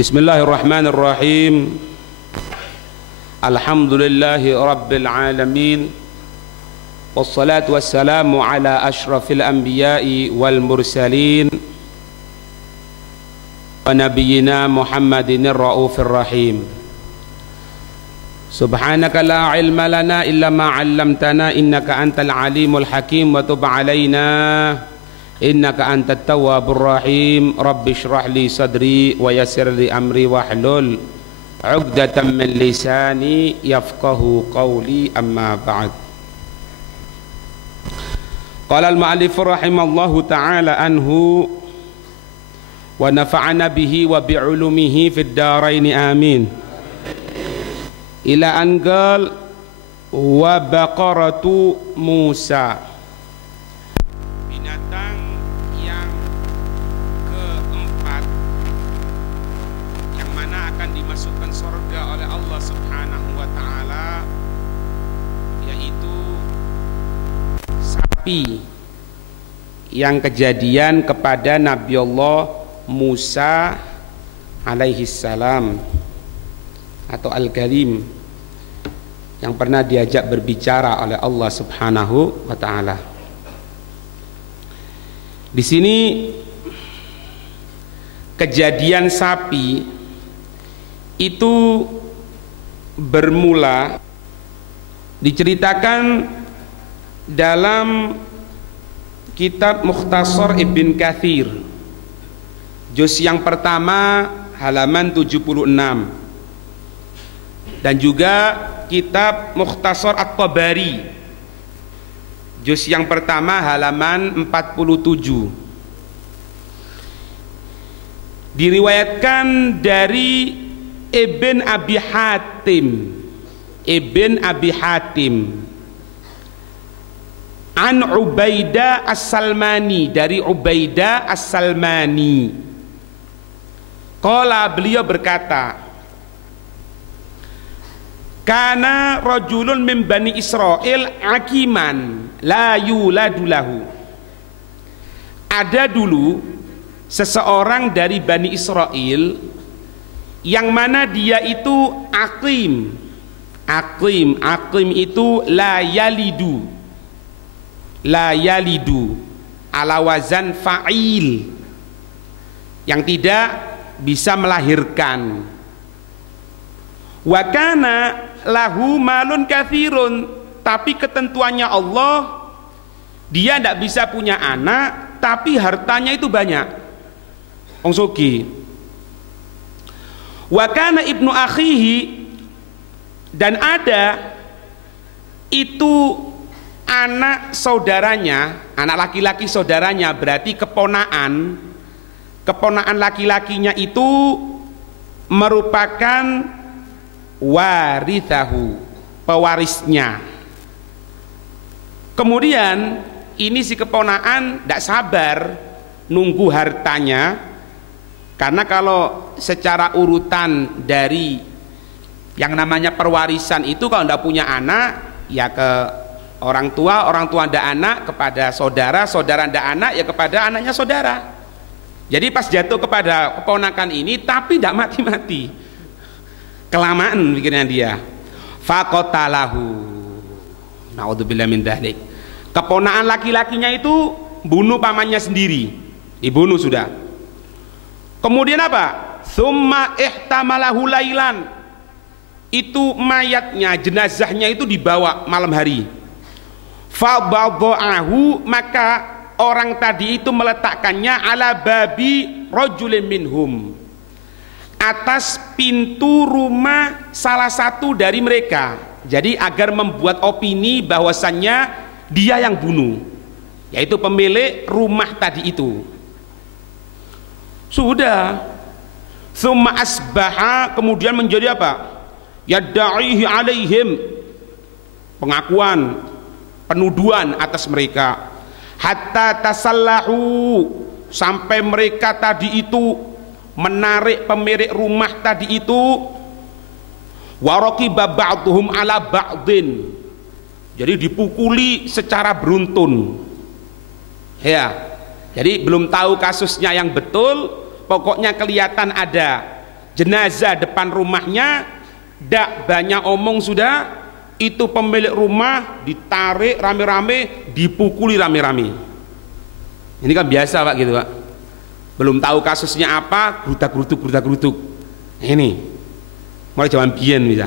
Bismillahirrahmanirrahim. Alhamdulillahi rabbil alamin. Wassalatu wassalamu ala ashrafil anbiya'i wal mursalin wa nabiyyina Muhammadinir raufir rahim. Subhanaka la ilma lana illa ma 'allamtana innaka antal alimul hakim wa tub 'alaina innaka antat tawwabur rahim. Rabbi shrah li sadri wa yassir li amri wahlul 'uqdatam min lisani yafqahu qawli, amma ba'd. Qala al-mu'allif rahimallahu ta'ala anhu wa nafa'ana bihi wa bi'ulumihi fid dharain amin. Ila anqal wa baqaratu Musa, binatang yang keempat yang mana akan dimasukkan surga oleh Allah Subhanahu wa ta'ala, yaitu sapi yang kejadian kepada Nabi Allah Musa alaihi salam atau Al-Kalim, yang pernah diajak berbicara oleh Allah Subhanahu wa ta'ala. Di sini kejadian sapi itu bermula diceritakan dalam kitab Mukhtasar Ibn Katsir, juz yang pertama halaman 76, dan juga kitab Mukhtasar At-Tabari, juz yang pertama halaman 47. Diriwayatkan dari Ibn Abi Hatim an Ubaidah As-Salmani, dari Ubaidah As-Salmani. Qala, beliau berkata, kana rajulun min bani Israel akiman la yuladu lahu. Ada dulu seseorang dari Bani Israel yang mana dia itu aqim. Aqim itu la yalidu ala wazan fa'il, yang tidak bisa melahirkan. Wa kana lahu malun katsirun, tapi ketentuannya Allah, dia tidak bisa punya anak tapi hartanya itu banyak, wong sugih. Wa kana ibnu akhihi, dan ada itu anak saudaranya, anak laki-laki saudaranya, berarti keponaan laki-lakinya itu merupakan warithahu, pewarisnya. Kemudian ini si keponaan tidak sabar nunggu hartanya, karena kalau secara urutan dari yang namanya perwarisan itu, kalau tidak punya anak ya ke orang tua tidak anak kepada saudara tidak anak ya kepada anaknya saudara. Jadi pas jatuh kepada keponakan ini tapi tidak mati-mati, kelamaan pikirnya dia. Faqatalahu, naudzubillah min dzalik. Keponaan laki-lakinya itu bunuh pamannya sendiri, dibunuh sudah. Kemudian apa? Summa ihtamalahu lailan, itu mayatnya, jenazahnya itu dibawa malam hari. Fabadha'ahu, maka orang tadi itu meletakkannya ala babi rajulin minhum, atas pintu rumah salah satu dari mereka. Jadi agar membuat opini bahwasannya dia yang bunuh, yaitu pemilik rumah tadi itu. Sudah. Summa asbaha, kemudian menjadi apa? Yadda'ihi alaihim, pengakuan, penuduhan atas mereka. Hatta tasallahu, sampai mereka tadi itu menarik pemilik rumah tadi itu. Waraqiba ba'duhum ala ba'din, jadi dipukuli secara beruntun ya. Jadi belum tahu kasusnya yang betul, pokoknya kelihatan ada jenazah depan rumahnya, dak banyak omong sudah, itu pemilik rumah ditarik rame-rame, dipukuli rame-rame. Ini kan biasa Pak gitu Pak. Belum tahu kasusnya apa, gerutak-gerutuk. Ini mulai zaman biyen bisa.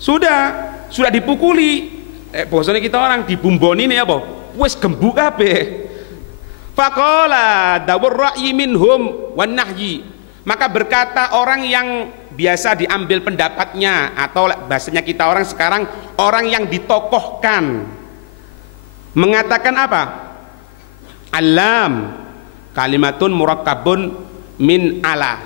Sudah dipukuli. Bosone kita orang dibumboni nih apa? Wes gembuk kabeh. Faqala dawur ra'yi minhum wan nahyi. Maka berkata orang yang biasa diambil pendapatnya, atau bahasanya kita orang sekarang orang yang ditokohkan, mengatakan apa? Alam kalimatun murakkabun min ala,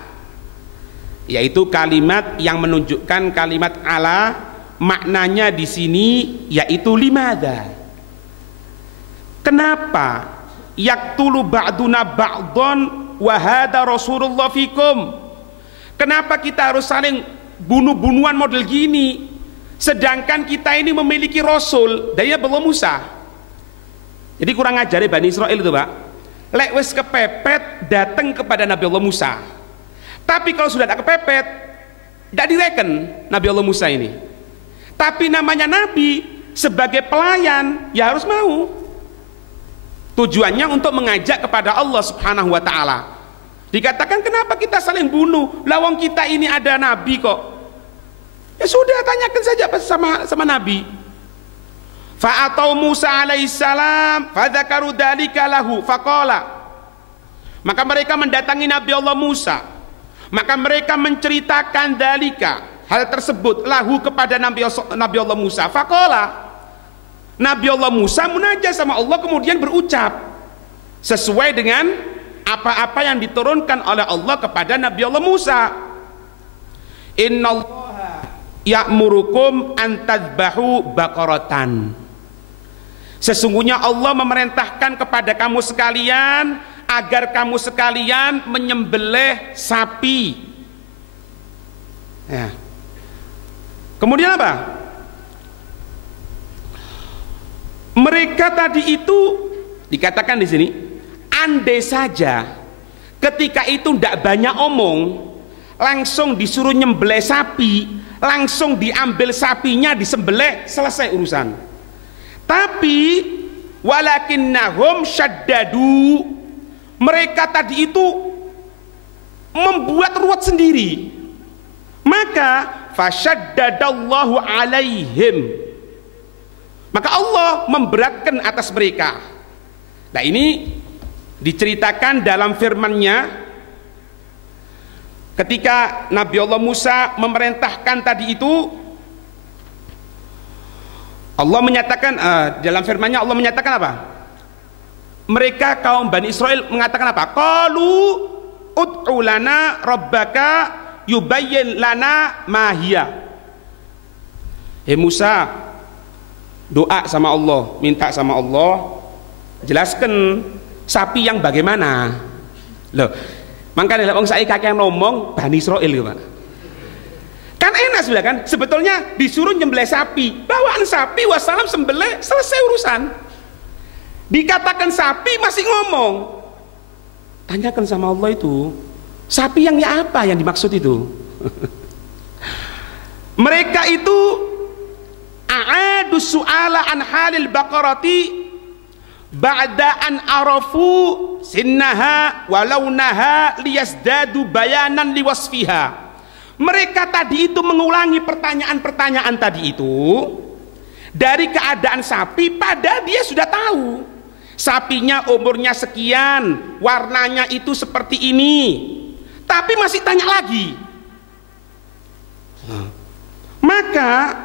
yaitu kalimat yang menunjukkan kalimat ala, maknanya di sini yaitu limadha. Kenapa? Yaktulu ba'duna ba'don wa hada Rasulullah fikum. Kenapa kita harus saling bunuh-bunuhan model gini, sedangkan kita ini memiliki Rasul dari Nabi Musa? Jadi kurang ajari Bani Israel itu Pak. Lek wis kepepet datang kepada Nabi Allah Musa. Tapi kalau sudah tidak kepepet, tidak direken Nabi Allah Musa ini. Tapi namanya Nabi, sebagai pelayan ya harus mau. Tujuannya untuk mengajak kepada Allah Subhanahu wa Ta'ala. Dikatakan kenapa kita saling bunuh? Lawang kita ini ada Nabi kok. Ya sudah, tanyakan saja sama Nabi. Fa'atau Musa alaihissalam fadzakaru dzalika lahu faqala. Maka mereka mendatangi Nabi Allah Musa. Maka mereka menceritakan dzalika, hal tersebut, lahu kepada Nabi Allah Musa. Faqala, Nabi Allah Musa munajat sama Allah, kemudian berucap sesuai dengan apa-apa yang diturunkan oleh Allah kepada Nabi Allah Musa. Innallaha ya'murukum an tadbahu baqaratan. Sesungguhnya Allah memerintahkan kepada kamu sekalian agar kamu sekalian menyembelih sapi. Ya. Kemudian apa? Mereka tadi itu dikatakan di sini, andai saja ketika itu tidak banyak omong, langsung disuruh nyembelih sapi, langsung diambil sapinya, disembelih, selesai urusan. Tapi walakinnahum syaddadu, mereka tadi itu membuat ruwet sendiri. Maka fasyaddadallahu alaihim, maka Allah memberatkan atas mereka. Nah ini diceritakan dalam firman-Nya ketika Nabi Allah Musa memerintahkan tadi itu. Allah menyatakan dalam firman-Nya, Allah menyatakan apa? Mereka kaum Bani Israel mengatakan apa? Qalu ud'u lana rabbaka yubayyin lana ma hiya. Musa, doa sama Allah, minta sama Allah, jelaskan sapi yang bagaimana. Loh, makanya orang saya kakek ngomong Bani Israel gitu Pak. Kan enak sudah kan, sebetulnya disuruh nyembelih sapi, bawaan sapi wassalam sembelih, selesai urusan. Dikatakan sapi masih ngomong. Tanyakan sama Allah itu, sapi yang ya apa yang dimaksud itu? Mereka itu a'adu su'ala an halil baqarati ba'da an arafu sinnaha walaunaha liyasdadu bayanan liwasfiha. Mereka tadi itu mengulangi pertanyaan-pertanyaan tadi itu dari keadaan sapi, padahal dia sudah tahu sapinya umurnya sekian, warnanya itu seperti ini, tapi masih tanya lagi. Maka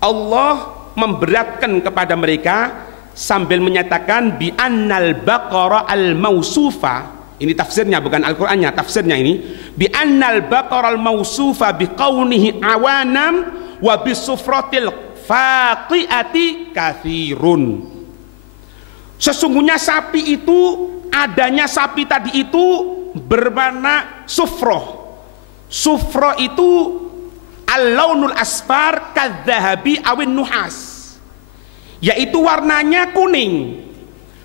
Allah memberatkan kepada mereka sambil menyatakan bi annal baqara al mausufa. Ini tafsirnya, bukan Al-Qur'annya, tafsirnya ini. Bi annal baqara al mausufa bi qaunihi awanam wa bi sufratil faqiati katsirun. Sesungguhnya sapi itu, adanya sapi tadi itu berwarna sufroh. Sufroh itu al-launul asfar kadzahabi awin nuhas, yaitu warnanya kuning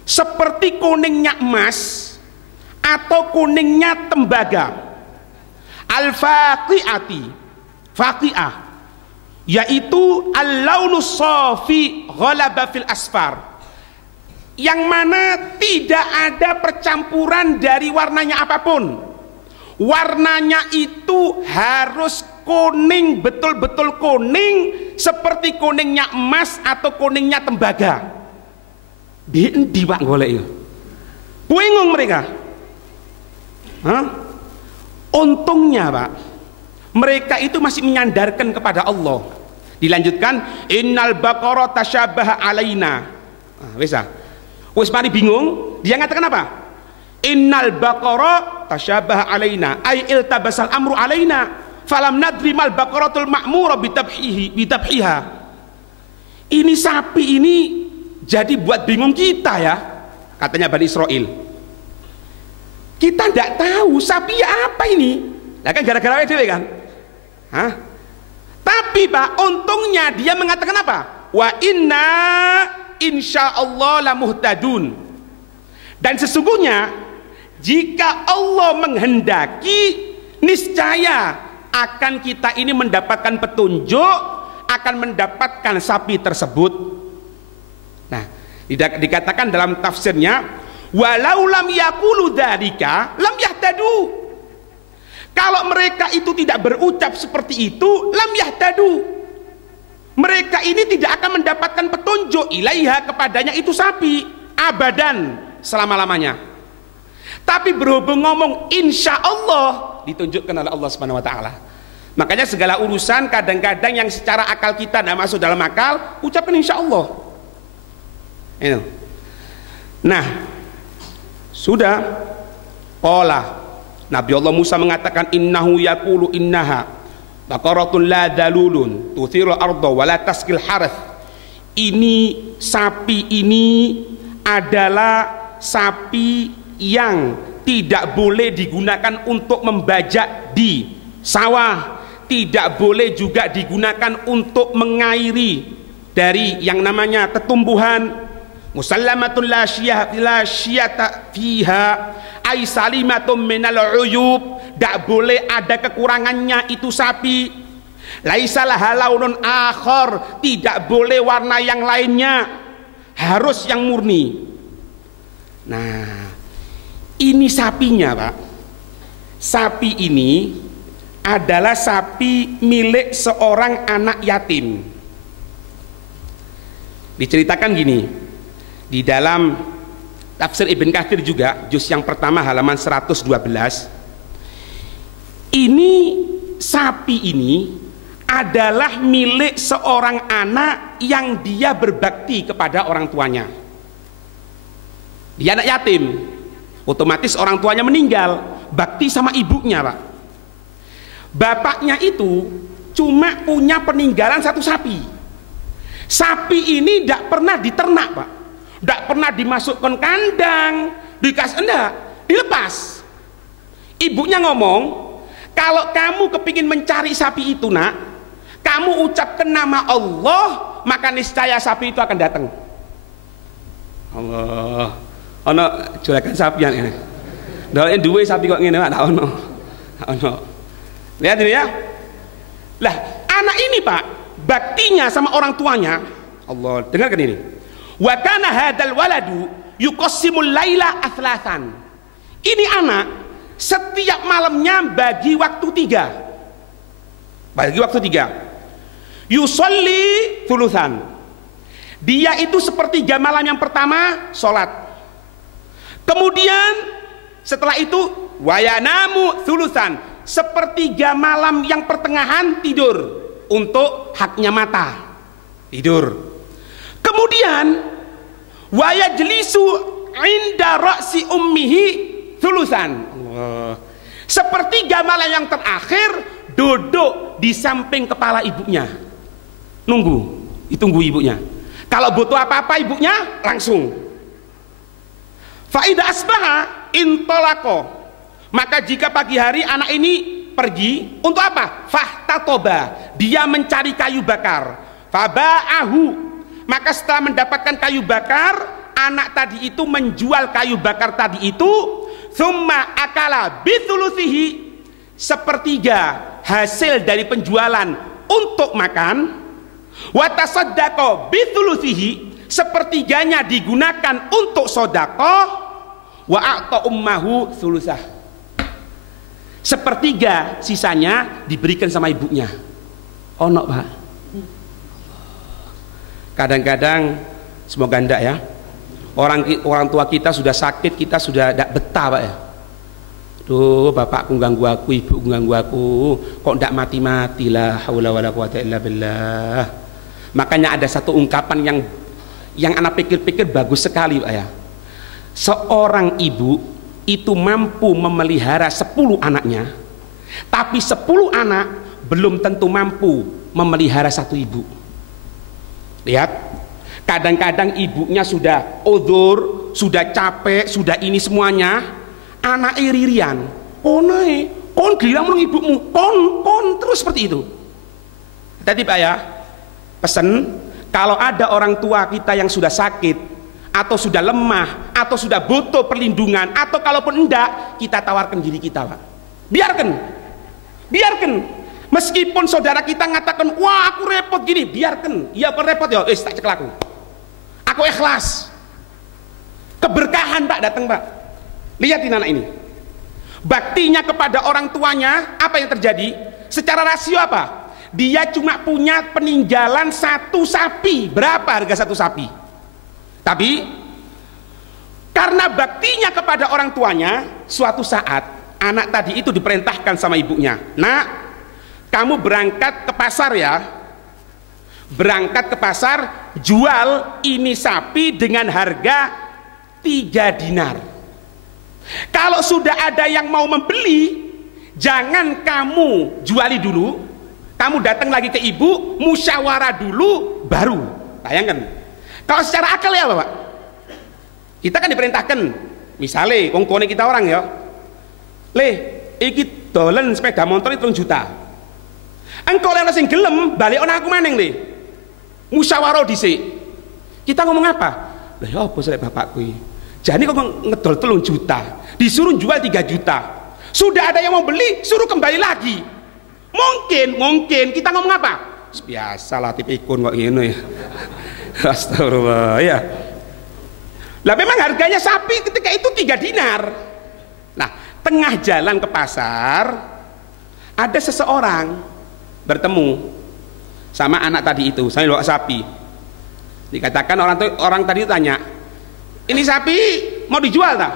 seperti kuningnya emas atau kuningnya tembaga. Al-faqi'ati, faqi'ah, yaitu al-launus safi ghalaba fil asfar, yang mana tidak ada percampuran dari warnanya apapun. Warnanya itu harus kuning, betul-betul kuning, seperti kuningnya emas atau kuningnya tembaga. Di Pak golek ya. Bingung mereka. Hah? Untungnya Pak, mereka itu masih menyandarkan kepada Allah. Dilanjutkan, innal baqara tasyabaha alaina. Wis mari bingung, dia ngatakan apa? Innal baqara tasyabaha alaina, ay iltabasal amru alaina, falam nadri mal baqaratul ma'mura bitabhiha. Ini sapi ini jadi buat bingung kita ya, katanya Bani Israel. Kita tidak tahu sapi apa ini. Lah kan gara-gara dewe kan? Hah? Tapi Pak, untungnya dia mengatakan apa? Wa inna insyaallah la muhtadun. Dan sesungguhnya jika Allah menghendaki, niscaya akan kita ini mendapatkan petunjuk, akan mendapatkan sapi tersebut. Nah, dikatakan dalam tafsirnya, walau lam yaqulu dzalika lam yahtadu. Kalau mereka itu tidak berucap seperti itu, lam yahtadu, mereka ini tidak akan mendapatkan petunjuk ilaiha, kepadanya itu sapi, abadan, selama-lamanya. Tapi berhubung ngomong insya Allah, ditunjukkan oleh Allah Subhanahu Wa Taala. Makanya segala urusan kadang-kadang yang secara akal kita tidak masuk dalam akal, ucapkan insya Allah. Nah, sudah qala Nabi Allah Musa mengatakan innahu yaqulu innaha baqaratun la dalulun tuthirul arda wa la taskil harth. Ini sapi ini adalah sapi yang tidak boleh digunakan untuk membajak di sawah, tidak boleh juga digunakan untuk mengairi dari yang namanya tetumbuhan. Musallamatun la syiyata fiha ay salimatun minal uyub, tidak boleh ada kekurangannya itu sapi. Laisalah launun akhar, tidak boleh warna yang lainnya, harus yang murni. Nah, ini sapinya Pak. Sapi ini adalah sapi milik seorang anak yatim. Diceritakan gini di dalam tafsir Ibn Katsir juga, juz yang pertama halaman 112. Ini sapi ini adalah milik seorang anak yang dia berbakti kepada orang tuanya. Dia anak yatim, otomatis orang tuanya meninggal, bakti sama ibunya Pak. Bapaknya itu cuma punya peninggalan satu sapi. Sapi ini tidak pernah diternak Pak, tidak pernah dimasukkan kandang, dikasih, enggak, dilepas. Ibunya ngomong, kalau kamu kepingin mencari sapi itu nak, kamu ucapkan nama Allah, maka niscaya sapi itu akan datang. Allah, ono juragan sapi yang ini. Dalem duwe sapi kok ngene Pak, ono. Lihat ini ya. Lah, anak ini Pak, baktinya sama orang tuanya. Allah, dengarkan ini. Wa kana hadzal waladu yuqassimul laila athlatan. Ini anak setiap malamnya bagi waktu 3. Bagi waktu 3. Yusolli thuluthan. Dia itu sepertiga malam yang pertama sholat. Kemudian setelah itu wayanamu thuluthan. Sepertiga malam yang pertengahan tidur untuk haknya mata. Tidur. Kemudian wayajlisu inda ra'si ummihi thuluthan. Sepertiga malam yang terakhir duduk di samping kepala ibunya, ditunggu ibunya. Kalau butuh apa-apa ibunya langsung. Faida asbaha intolako, maka jika pagi hari anak ini pergi untuk apa? Fahtatoba, dia mencari kayu bakar. Faba'ahu, maka setelah mendapatkan kayu bakar, anak tadi itu menjual kayu bakar tadi itu. thumma akala bithulusihi, sepertiga hasil dari penjualan untuk makan, wa tasaddaqa bithulusihi, sepertiganya digunakan untuk sedekah, wa a'ta ummahu thulusah, sepertiga sisanya diberikan sama ibunya. Ono Pak. Kadang-kadang, semoga ndak ya, orang tua kita sudah sakit, kita sudah tidak betah Pak ya. Duh, bapakku ganggu aku, ibu ganggu aku, kok ndak mati-mati lah, haula wala quwata illa billah. Makanya ada satu ungkapan yang anak pikir-pikir bagus sekali Pak ya. Seorang ibu itu mampu memelihara 10 anaknya, tapi 10 anak belum tentu mampu memelihara satu ibu. Lihat, kadang-kadang ibunya sudah udzur, sudah capek, sudah ini semuanya, anak iririan, konai, kon gila melong ibumu, kon terus seperti itu. Tadi Pak ya, pesen, kalau ada orang tua kita yang sudah sakit, atau sudah lemah, atau sudah butuh perlindungan, atau kalaupun enggak, kita tawarkan diri kita Pak. Biarkan, meskipun saudara kita ngatakan, wah aku repot gini, biarkan, iya aku repot ya, tak cekel aku ikhlas. Keberkahan Pak datang Pak. Lihatin anak ini, baktinya kepada orang tuanya, apa yang terjadi? Secara rasio apa? Dia cuma punya peninggalan 1 sapi. Berapa harga 1 sapi? Tapi karena baktinya kepada orang tuanya, suatu saat anak tadi itu diperintahkan sama ibunya, nak, kamu berangkat ke pasar ya, berangkat ke pasar, jual ini sapi dengan harga 3 dinar. Kalau sudah ada yang mau membeli, jangan kamu juali dulu, kamu datang lagi ke ibu, musyawarah dulu, baru. Bayangkan, kalau secara akal ya Bapak, kita kan diperintahkan, misalnya kongkone kita orang ya, iki dolen sepeda motor itu 3 juta, engkau yang sing gelem balik ona aku maneng le, musyawarah dhisik. Kita ngomong apa? Lah ya apa sih bapakku iki, jadi kok ngedol 3 juta, disuruh jual 3 juta, sudah ada yang mau beli, suruh kembali lagi. Mungkin kita ngomong apa? Biasalah tipikun kok gini ya. Astagfirullah ya. Lah memang harganya sapi ketika itu 3 dinar. Nah, tengah jalan ke pasar, ada seseorang bertemu sama anak tadi itu, saya bawa sapi. Dikatakan orang tadi tanya, ini sapi mau dijual tak?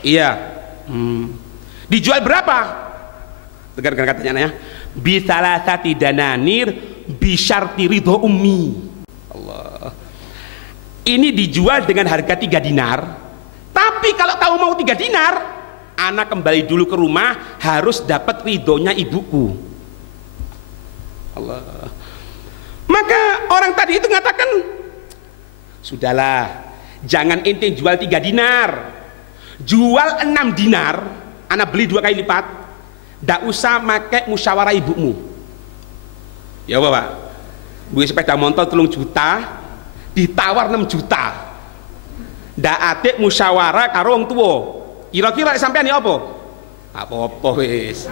Iya. Dijual berapa? Dengarkan katanya anaknya, bisalasati dananir bisyarti ridho ummi. Allah. Ini dijual dengan harga 3 dinar. Tapi kalau kamu mau 3 dinar, anak kembali dulu ke rumah, harus dapat ridhonya ibuku. Allah. Maka orang tadi itu mengatakan, sudahlah, jangan ente jual 3 dinar, jual 6 dinar, anak beli 2 kali lipat, ndak usah pakai musyawarah ibumu. Ya Bapak, duit sepeda motor 3 juta, ditawar 6 juta, ndak ate musyawarah karo wong tuwa. Kira-kira sampean ya apa? Apa-apa wis.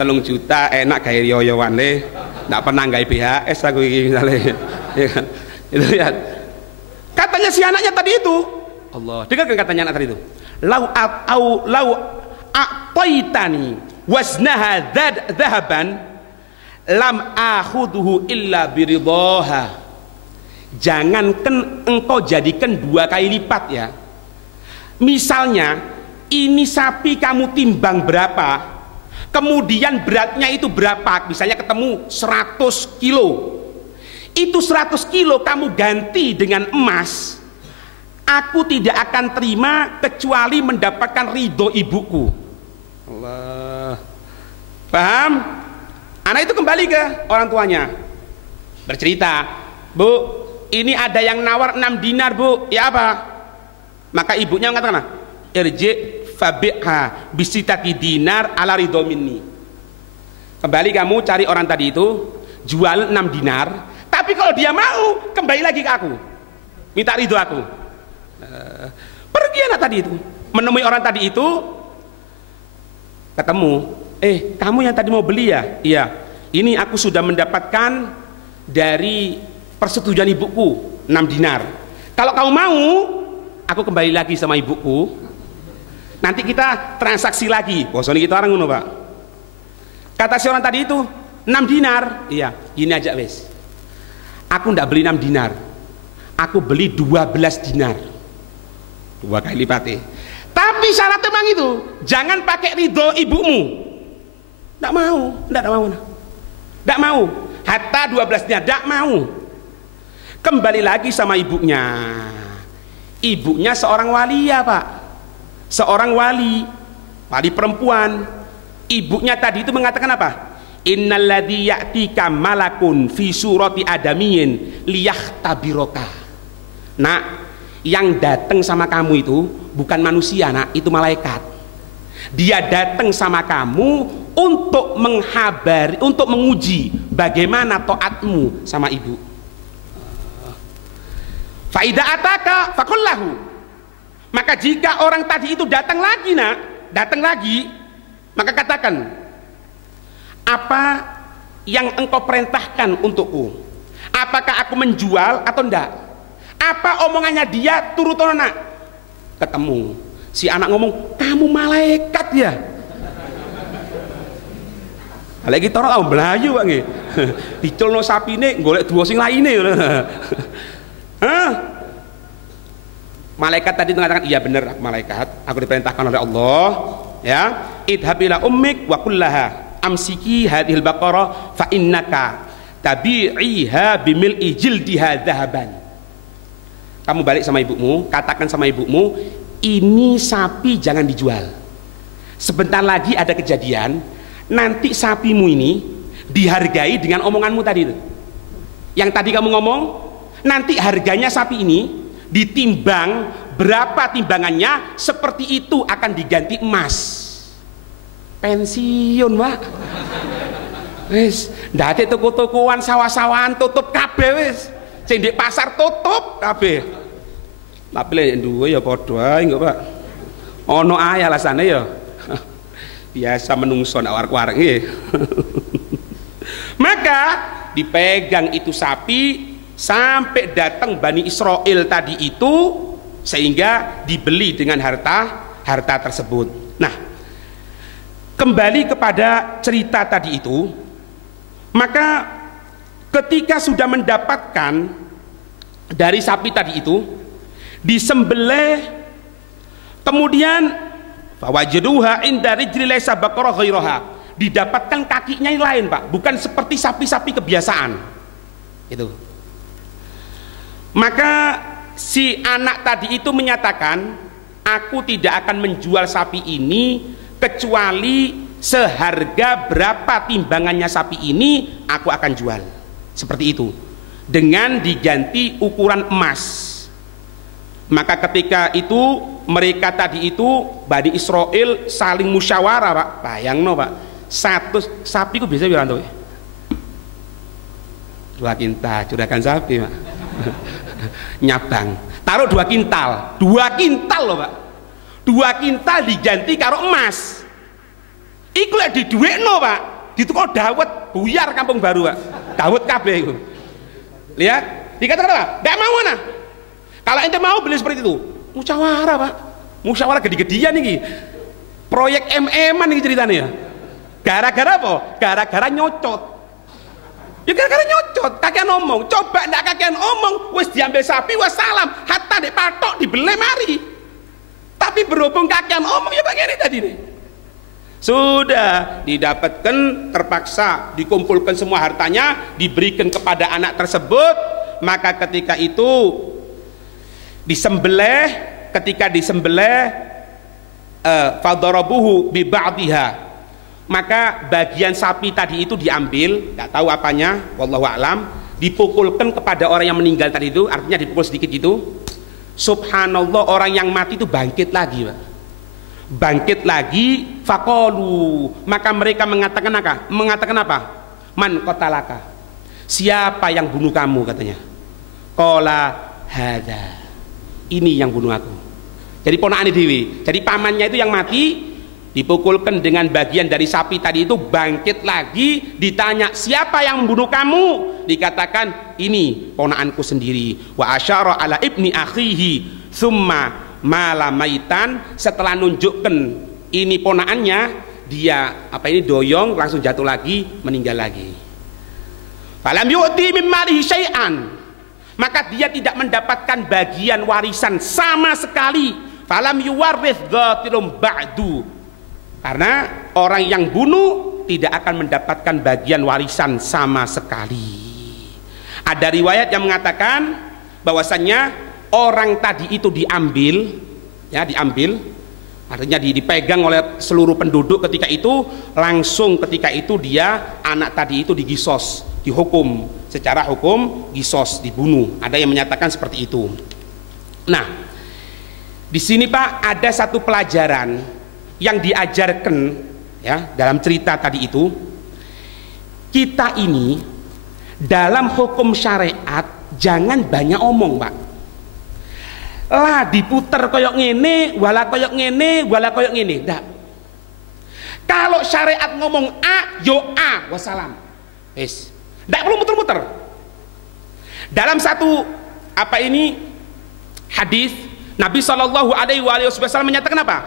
3 juta enak gawe yoyowan le. Ndak pernah gawe BHS aku iki misale. Ya kan? Itu ya. Katanya si anaknya tadi itu, Allah, dengarkan katanya anak tadi itu. Lau a'taitani waznaha dhahaban lam akhudhu illa biridaha. Jangankan engkau jadikan 2 kali lipat ya. Misalnya ini sapi kamu timbang berapa, kemudian beratnya itu berapa, misalnya ketemu 100 kilo, itu 100 kilo kamu ganti dengan emas, aku tidak akan terima kecuali mendapatkan ridho ibuku. Allah, paham? Anak itu kembali ke orang tuanya, bercerita, Bu, ini ada yang nawar 6 dinar Bu, ya apa? Maka ibunya mengatakan, irji fabi'ha bisitati dinar ala ridho minni. Kembali kamu cari orang tadi itu, jual 6 dinar, tapi kalau dia mau kembali lagi ke aku, minta ridho aku. Pergi anak tadi itu. menemui orang tadi itu, ketemu, kamu yang tadi mau beli ya? Iya, ini aku sudah mendapatkan dari persetujuan ibuku 6 dinar. Kalau kamu mau, aku kembali lagi sama ibuku, nanti kita transaksi lagi. Bosone kita orang ngono, Pak. Kata si orang tadi itu 6 dinar. Iya, gini aja wes, aku ndak beli 6 dinar, aku beli 12 dinar, 2 kali lipatnya. Tapi syarat memang itu, jangan pakai ridho ibumu. Ndak mau, ndak mau. Hatta 12 dinar, ndak mau. Kembali lagi sama ibunya. Ibunya seorang wali ya, Pak, seorang wali perempuan. Ibunya tadi itu mengatakan apa? Innalladzi ya'tika malakun fi surati adamiyin liyahtabiraka. Nak, yang datang sama kamu itu bukan manusia, nak, itu malaikat. Dia datang sama kamu untuk menghabari, untuk menguji bagaimana taatmu sama ibu. Faida ataka fakullahu. Maka jika orang tadi itu datang lagi, nak, datang lagi, maka katakan, apa yang engkau perintahkan untukku? Apakah aku menjual atau enggak? Apa omongannya dia turut atau nak? Ketemu si anak ngomong, kamu malaikat ya? Lagi toro tau Melayu Pak nggih. Diculno sapine golek dua sing laine. Hah? Malaikat tadi mengatakan, iya benar, malaikat, aku diperintahkan oleh Allah, ya, idhab ila ummik wa kullaha amsiki hadhil baqarah fa innaka tabi'iha bimil'i jildiha dhahaban. Kamu balik sama ibumu, katakan sama ibumu, ini sapi jangan dijual. Sebentar lagi ada kejadian, nanti sapimu ini dihargai dengan omonganmu tadi itu. Yang tadi kamu ngomong, nanti harganya sapi ini ditimbang, berapa timbangannya, seperti itu akan diganti emas. Pensiun, Pak. Wis, ndate toko-tokoan, sawah-sawahan tutup kabeh wis. Sing di pasar tutup kabeh. Tapi lek duwe ya padha ae, Pak. Ono ae alasane ya. Biasa menungso nak warek-warek nggih. Maka dipegang itu sapi sampai datang Bani Israel tadi itu, sehingga dibeli dengan harta tersebut. Nah, kembali kepada cerita tadi itu, maka ketika sudah mendapatkan dari sapi tadi itu, disembelih, kemudian fawajaduha inda rijli laysa baqara ghairaha, didapatkan kakinya yang lain, Pak, bukan seperti sapi-sapi kebiasaan itu. Maka si anak tadi itu menyatakan, aku tidak akan menjual sapi ini kecuali seharga berapa timbangannya sapi ini aku akan jual. Seperti itu, dengan diganti ukuran emas. Maka ketika itu mereka tadi itu Bani Israel saling musyawarah, Pak. Bayangno, Pak, satu sapi ku bisa bilang tuh 2 kintal, juragan sapi, Pak. Nyabang, taruh 2 kintal, 2 kintal loh, Pak. 2 kintal diganti karo emas. Iku lek diduwekno, Pak, ditukar dawet, buyar Kampung Baru, Pak. Dawet kabeh iku. Lihat, dikatakan apa? Ndak mau mana? Kalau ente mau beli seperti itu, musyawarah, Pak. Musyawarah gede-gedean iki. Proyek MM-an iki ceritanya ya. Gara-gara apa? Gara-gara nyocot. Ya gara-gara nyocot, kakean omong. Coba ndak kakean omong, wis diambil sapi wassalam, hatta dek patok dibeli mari. Tapi berhubung kakean omong ya begini tadi nih. Sudah didapatkan, terpaksa dikumpulkan semua hartanya, diberikan kepada anak tersebut. Maka ketika itu disembelih, ketika disembelih fadarabuhu bi ba'dihha, maka bagian sapi tadi itu diambil, nggak tahu apanya, wallahu a'lam, dipukulkan kepada orang yang meninggal tadi itu, artinya dipukul sedikit itu. Subhanallah, orang yang mati itu bangkit lagi, Pak. Bangkit lagi, faqalu, maka mereka mengatakan apa? Mengatakan apa? Man qatalaka, siapa yang bunuh kamu, katanya. Qala hadza, ini yang bunuh aku. Jadi ponakane dewi. Jadi pamannya itu yang mati, dipukulkan dengan bagian dari sapi tadi itu, bangkit lagi, ditanya siapa yang membunuh kamu, dikatakan ini ponakanku sendiri. Wa asyara ala ibni akhihi summa malamaitan, setelah nunjukkan ini ponakannya, dia doyong langsung jatuh lagi, meninggal lagi. Falam yu'ti min malihi syai'an, maka dia tidak mendapatkan bagian warisan sama sekali. Falam yuwarrith ghatilum ba'du, karena orang yang bunuh tidak akan mendapatkan bagian warisan sama sekali. Ada riwayat yang mengatakan bahwasannya orang tadi itu diambil, artinya dipegang oleh seluruh penduduk ketika itu, langsung ketika itu dia, anak tadi itu digisos, dihukum secara hukum gisos, dibunuh. Ada yang menyatakan seperti itu. Nah, di sini Pak ada satu pelajaran yang diajarkan ya dalam cerita tadi itu. Kita ini dalam hukum syariat jangan banyak omong, Pak. Lah diputer koyok ngene, wala koyok ngene, wala koyok ngene. Ndak. Kalau syariat ngomong A, yo A, wassalam. Wis. Ndak perlu muter-muter. Dalam satu hadis Nabi Shallallahu Alaihi Wasallam menyatakan apa?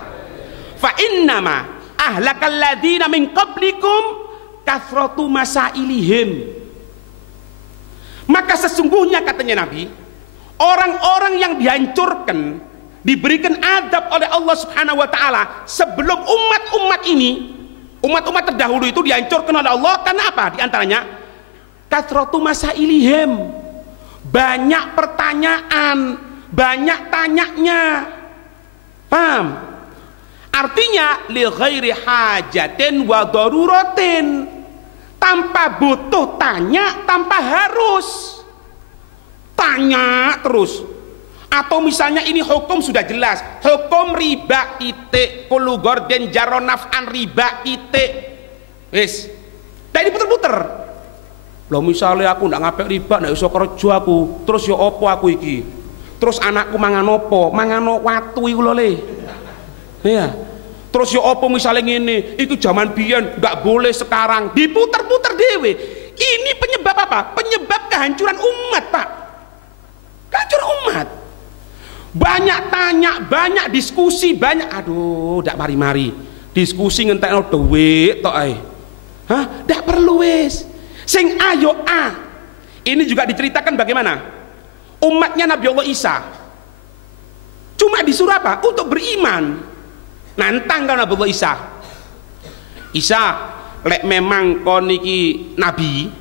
Fa innama ahlakal ladzina min qablikum kathratu masailihim. Maka sesungguhnya katanya Nabi, orang-orang yang dihancurkan, diberikan adab oleh Allah Subhanahu wa taala sebelum umat-umat ini, umat-umat terdahulu itu dihancurkan oleh Allah karena apa? Di antaranya kathratu masailihim, banyak pertanyaan, banyak tanyanya. Paham? Artinya li ghairi hajatin wa daruratin, tanpa butuh tanya, tanpa harus tanya terus. Atau misalnya ini hukum sudah jelas, hukum riba titik, kullu gordin jaronaf'an riba titik, wis tadi puter-puter. Loh misalnya aku ndak ngapik riba, ndak iso kerja aku, terus ya opo aku iki, terus anakku mangan opo, mangan watu iku lho le. Iya. Terus ya opo misalnya ngene, itu zaman biyen nggak boleh sekarang, diputer-puter dewe. Ini penyebab apa? Penyebab kehancuran umat, Pak. Kehancuran umat. Banyak tanya, banyak diskusi, banyak aduh, ndak mari-mari. Diskusi ngentekno dhuwit tok ae. Hah? Ndak perlu wis. Sing ayo A. Ini juga diceritakan bagaimana umatnya Nabi Allah Isa cuma disuruh apa? Untuk beriman. Nantang kan Nabi Allah Isa. Isa, lek memang kon iki nabi,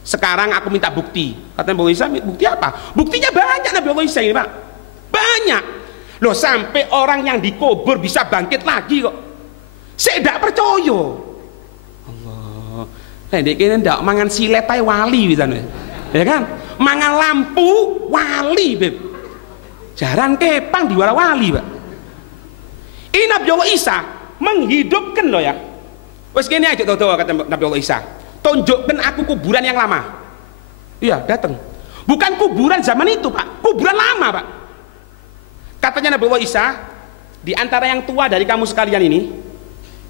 sekarang aku minta bukti. Kata Nabi Allah Isa, bukti apa? Buktinya banyak Nabi Allah Isa ini, Pak. Banyak. Loh sampai orang yang dikubur bisa bangkit lagi kok. Saya tidak percaya. Allah. Dek kene ndak mangan silet ae wali pisan. Ya kan? Mangan lampu wali, Beb. Jarang kepang diwara wali, Pak. Ini Nabi Allah Isa menghidupkan loh ya. Wes gini aja tuh kata Nabi Allah Isa. Tunjukkan aku kuburan yang lama. Iya, datang. Bukan kuburan zaman itu, Pak. Kuburan lama, Pak. Katanya Nabi Allah Isa, di antara yang tua dari kamu sekalian ini,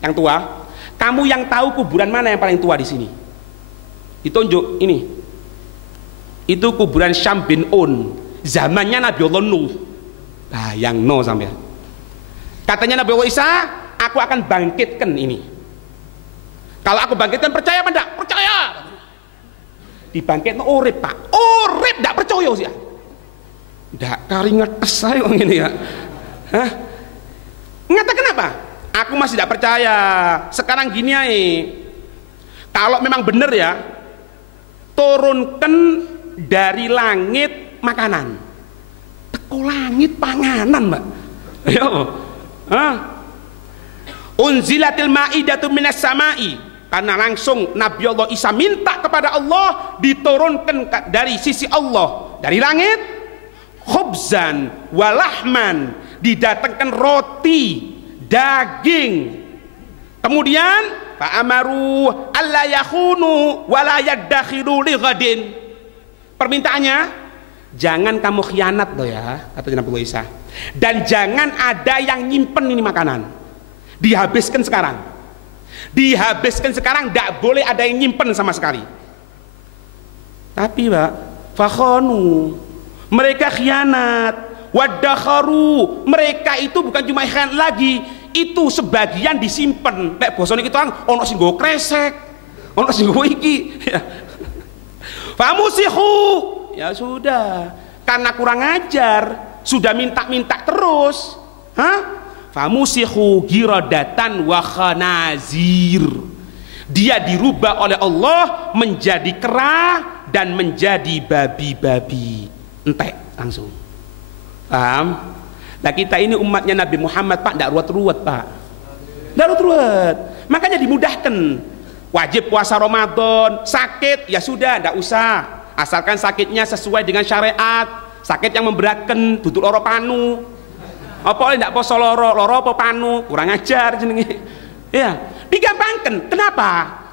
yang tua, kamu yang tahu kuburan mana yang paling tua di sini? Ditunjuk ini. Itu kuburan Syam bin Un, zamannya Nabi Allah Nuh. Bayang no sampai. Katanya Nabi Allah Isa, aku akan bangkitkan ini. Kalau aku bangkitkan percaya apa enggak? Percaya. Dibangkitkan urip, Pak. Urip enggak percaya sih. Enggak karingetes saya kok ngene ya. Hah? Ngatakan apa? Aku masih tidak percaya. Sekarang gini aja. Kalau memang benar ya, turunkan dari langit makanan. Teko langit panganan, Mbak. Ya. Unzilatil ma'idatu minas sama'i, karena langsung Nabi Allah Isa minta kepada Allah diturunkan dari sisi Allah, dari langit, khubzan walahman, didatangkan roti, daging. Kemudian fa'amaru alla yakhunu wala yaddakhiru li ghadin. Permintaannya jangan kamu khianat loh ya, kata Nabi Isa. Dan jangan ada yang nyimpen ini makanan, dihabiskan sekarang. Dihabiskan sekarang, tidak boleh ada yang nyimpen sama sekali. Tapi Pak, fakhonu, mereka khianat. Wadakharu, mereka itu bukan cuma khianat lagi, itu sebagian disimpan. Nek bosone kita orang ono sing nggo kresek, ono sing nggo iki. Famusihu, ya sudah, karena kurang ajar, sudah minta-minta terus. Famusihu giradatan wa khanazir. Dia dirubah oleh Allah menjadi kera dan menjadi babi-babi. Entek langsung. Paham? Nah kita ini umatnya Nabi Muhammad Pak, tidak ruwet-ruwet Pak, tidak ruwet-ruwet, makanya dimudahkan. Wajib puasa Ramadan, sakit ya sudah tidak usah, asalkan sakitnya sesuai dengan syariat. Sakit yang memberatkan, duduk loro panu, apa oleh tidak poso loro apa panu, kurang ajar jenenge. Ya digampangkan. Kenapa?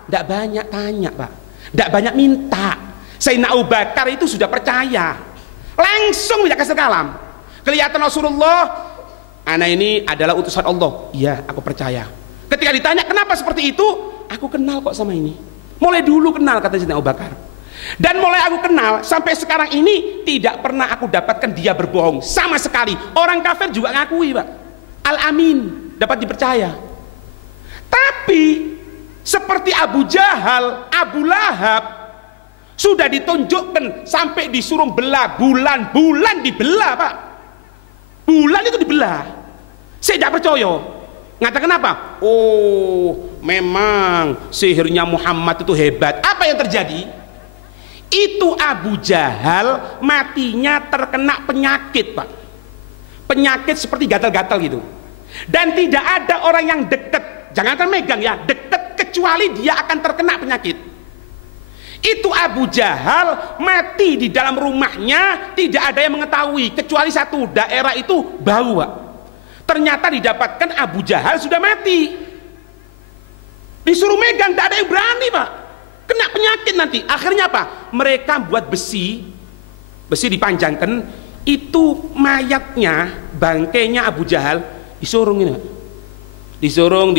Tidak banyak tanya Pak, tidak banyak minta. Sayyidina Abu Bakar itu sudah percaya, langsung tidak kasih kalam. Kelihatan Rasulullah, anak ini adalah utusan Allah. Iya, aku percaya. Ketika ditanya kenapa seperti itu, aku kenal kok sama ini. Mulai dulu kenal, kata Sayyidina Abu Bakar. Dan mulai aku kenal sampai sekarang ini tidak pernah aku dapatkan dia berbohong sama sekali. Orang kafir juga ngakui Pak, Al-Amin, dapat dipercaya. Tapi seperti Abu Jahal, Abu Lahab, sudah ditunjukkan sampai disuruh belah bulan dibelah Pak. Bulan itu dibelah. Saya tidak percaya. Ngatakan apa? Oh, memang sihirnya Muhammad itu hebat. Apa yang terjadi? Itu Abu Jahal matinya terkena penyakit Pak. Penyakit seperti gatal-gatal gitu. Dan tidak ada orang yang dekat, jangankan megang ya, dekat, kecuali dia akan terkena penyakit. Itu Abu Jahal mati di dalam rumahnya, tidak ada yang mengetahui kecuali satu daerah itu bau Pak. Ternyata didapatkan Abu Jahal sudah mati. Disuruh megang, tidak ada yang berani Pak. Kena penyakit nanti. Akhirnya apa? Mereka buat besi dipanjangkan, itu mayatnya, bangkainya Abu Jahal disurung ini Pak. Disurung,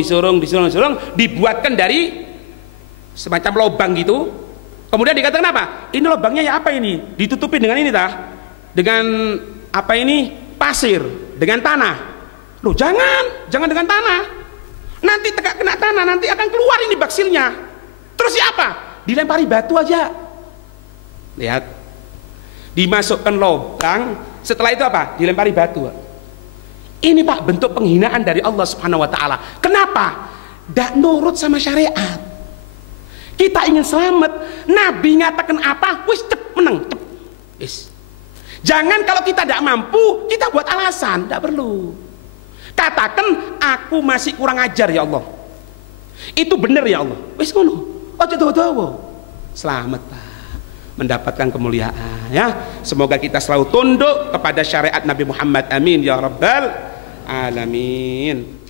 dibuatkan dari semacam lubang gitu. Kemudian dikatakan apa? Ini lubangnya ya apa ini? Ditutupi dengan ini dengan apa ini? Pasir, dengan tanah. Loh jangan dengan tanah. Nanti tegak kena tanah, nanti akan keluar ini baksilnya. Terus siapa? Dilempari batu aja. Lihat, dimasukkan lubang. Setelah itu apa? Dilempari batu. Ini Pak bentuk penghinaan dari Allah Subhanahu Wa Taala. Kenapa? Tidak nurut sama syariat. Kita ingin selamat, Nabi ngatakan apa, wis menang, wis. Jangan kalau kita tidak mampu, kita buat alasan, tidak perlu. Katakan aku masih kurang ajar ya Allah. Itu benar ya Allah. Wis ngono. Ojo dawa-dawa. Selamat Pak, mendapatkan kemuliaan ya. Semoga kita selalu tunduk kepada syariat Nabi Muhammad. Amin ya rabbal alamin.